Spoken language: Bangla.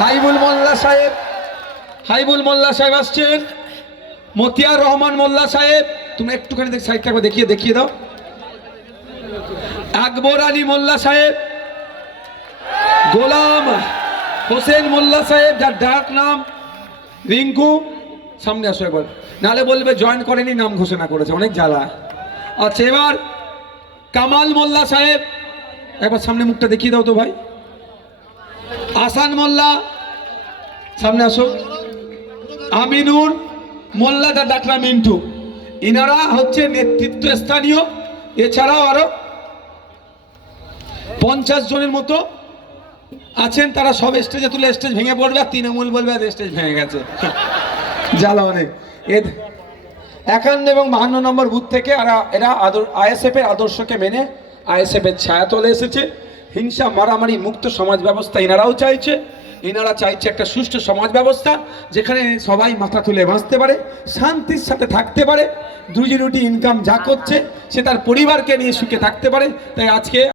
হাইবুল মোল্লা সাহেব আসছেন। মতিয়ার রহমান মোল্লা সাহেব, তুমি একটুখানি সাইড থাকবে, দেখিয়ে দাও। আকবর আলী মোল্লা সাহেব, গোলাম হোসেন মোল্লা সাহেব, যার ডাক নাম রিঙ্কু, সামনে আসো একবার, নাহলে বলবে জয়েন করেনি, নাম ঘোষণা করেছে, অনেক জ্বালা। আচ্ছা, এবার কামাল মোল্লা সাহেব, একবার সামনে মুখটা দেখিয়ে দাও তো ভাই। আসান মোল্লা, সামনে আসো। আমিনুর মোল্লা, যার ডাক নাম মিন্টু, ইনারা হচ্ছে নেতৃত্ব স্থানীয়। এছাড়াও আরো 50 জনের মতো আছেন, তারা সব স্টেজে তুলে স্টেজ ভেঙে পড়বে, আর তৃণমূল বলবে স্টেজ ভেঙে গেছে। জ্বালা অনেক। 51 এবং 52 নম্বর বুথ থেকে এরা আইএসএফ এর আদর্শকে মেনে আইএসএফ এর ছায়া তলে এসেছে। হিংসা মারামারি মুক্ত সমাজ ব্যবস্থা এনারাও চাইছে। এনারা চাইছে একটা সুষ্ঠু সমাজ ব্যবস্থা, যেখানে সবাই মাথা তুলে বাঁচতে পারে, শান্তির সাথে থাকতে পারে, রুজি রুটি ইনকাম যা করছে সে তার পরিবারকে নিয়ে সুখে থাকতে পারে। তাই আজকে